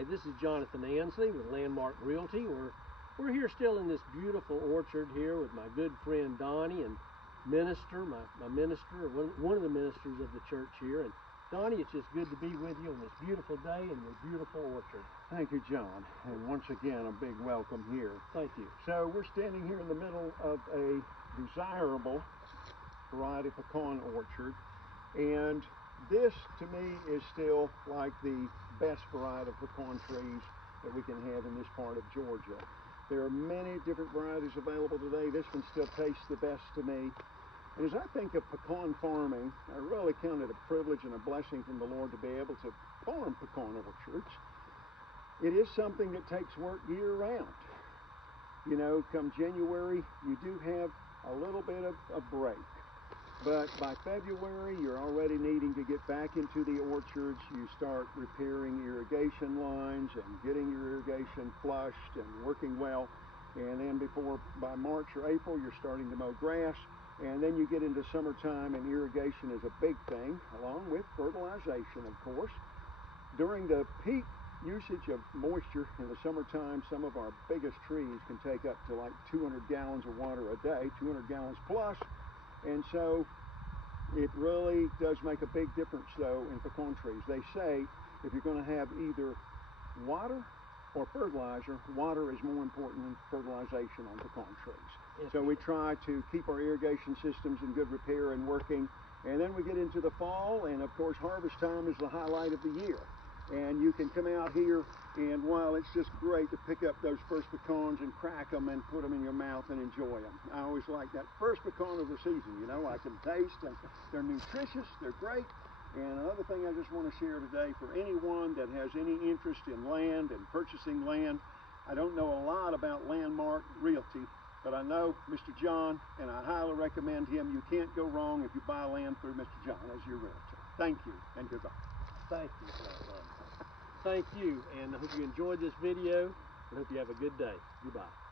Hi, this is Jonathan Ansley with Landmark Realty. We're here still in this beautiful orchard here with my good friend Donnie and minister, my minister, one of the ministers of the church here. And Donnie, it's just good to be with you on this beautiful day in your beautiful orchard. Thank you, John. And once again, a big welcome here. Thank you. So we're standing here in the middle of a desirable variety pecan orchard. And this, to me, is still like the best variety of pecan trees that we can have in this part of Georgia. There are many different varieties available today. This one still tastes the best to me. And as I think of pecan farming, I really count it a privilege and a blessing from the Lord to be able to farm pecan orchards. It is something that takes work year-round. You know, come January, you do have a little bit of a break. But by February, you're already needing to get back into the orchards. You start repairing irrigation lines and getting your irrigation flushed and working well. And then by March or April, you're starting to mow grass. And then you get into summertime, and irrigation is a big thing, along with fertilization, of course. During the peak usage of moisture in the summertime, some of our biggest trees can take up to like 200 gallons of water a day, 200 gallons plus. And so it really does make a big difference, though, in pecan trees. They say if you're going to have either water or fertilizer, water is more important than fertilization on pecan trees. Yes, so we try to keep our irrigation systems in good repair and working. And then we get into the fall, and of course harvest time is the highlight of the year. And you can come out here, and while it's just great to pick up those first pecans and crack them and put them in your mouth and enjoy them. I always like that first pecan of the season, you know, I can taste, and they're nutritious, they're great. And another thing I just want to share today, for anyone that has any interest in land and purchasing land, I don't know a lot about Landmark Realty, but I know Mr. John, and I highly recommend him. You can't go wrong if you buy land through Mr. John as your realtor. Thank you, and goodbye. Thank you, Thank you, and I hope you enjoyed this video, and hope you have a good day. Goodbye.